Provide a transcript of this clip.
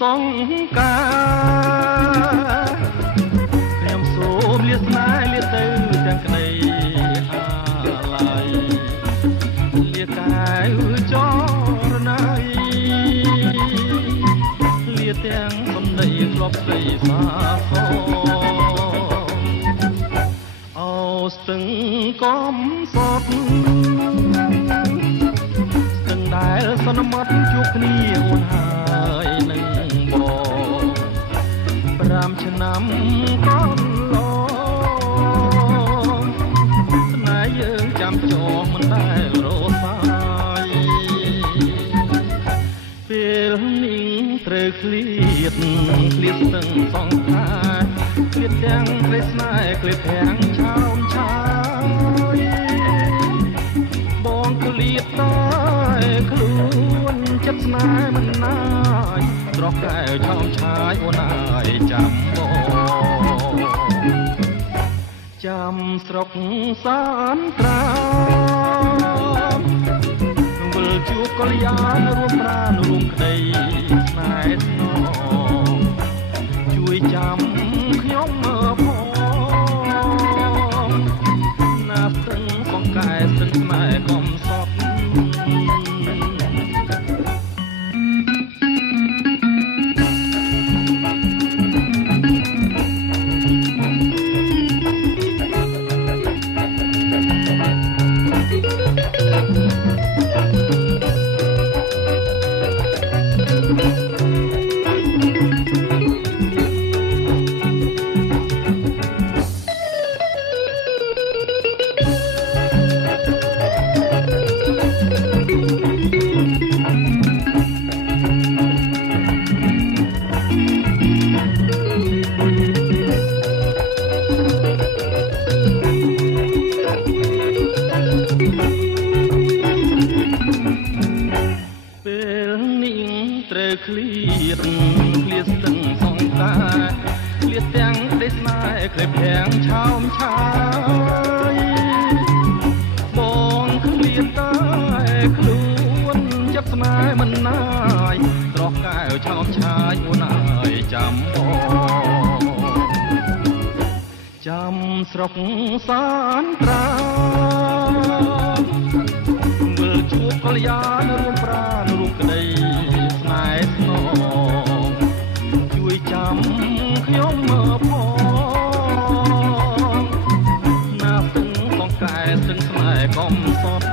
សង្ការខ្ញុំសូមលាស្នេហ៍លាទៅទាំងក្តីអាឡ័យលាកែវចរណៃលាទាំងសំដីធ្លាប់ស្ដីសាសអូស្ទឹងកំសត់ស្ទឹងដែលសន្មត់ជួបគ្នាអូនហើយនឹងបង5ឆ្នាំកន្លងស្នេហ៍យើងចាំចងមិនដែលរសាយពេលនេះត្រូវឃ្លាតស្ទឹងសងខាឃ្លាតទាំងក្ដីស្នេហ៍ឃ្លាតទាំងឆោមឆាយបងឃ្លាតតែខ្លួនចិត្តស្នេហ៍មិនណាយស្រស់កែវឆោមឆាយអូនអើយចាំបងចាំស្រុកសានត្រាវិលជួបកល្យានរួមប្រាណរួមក្តីស្នេហ៍ស្នងជួយចាំខ្ញុំផងណាស្ទឹងបងកែស្ទឹងស្នេហ៍កុំសត់ឃ្លាតស្ទឹងសងតាឃ្លាតទាំងក្ដីស្នេហ៍ឃ្លាតទាំងឆោមឆាយបងឃ្លាតតែខ្លួនចិត្តស្នេហ៍មិនណាយស្រស់កែវឆោមឆាយអូនអើយចាំបងចាំស្រុកសានត្រាវិលជួបកល្យានរួមប្រាណរួមក្តីស្នេហ៍ស្នងជួយចាំខ្ញុំផងណាស្ទឹងបងកែស្ទឹងស្នេហ៍កុំសត់